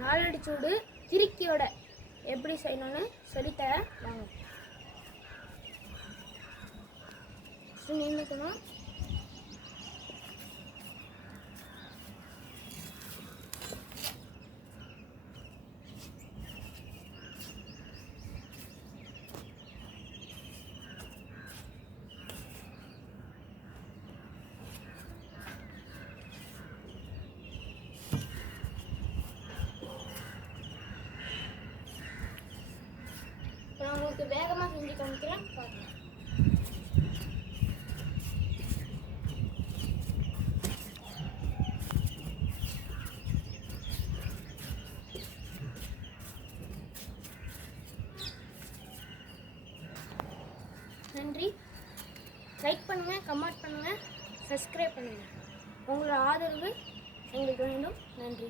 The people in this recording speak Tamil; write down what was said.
நாலடி சூடு திருக்கியோட எப்படி செய்யணும்னு சொல்லித்தரேன் வாங்க. நின்றுக்கணும். நான் உங்களுக்கு வேகமாக செஞ்சு காமிக்கிறேன் பாருங்க. நன்றி. லைக் பண்ணுங்கள், கமெண்ட் பண்ணுங்கள், சப்ஸ்கிரைப் பண்ணுங்கள். உங்களோட ஆதரவு எங்களுக்கு வேண்டும். நன்றி.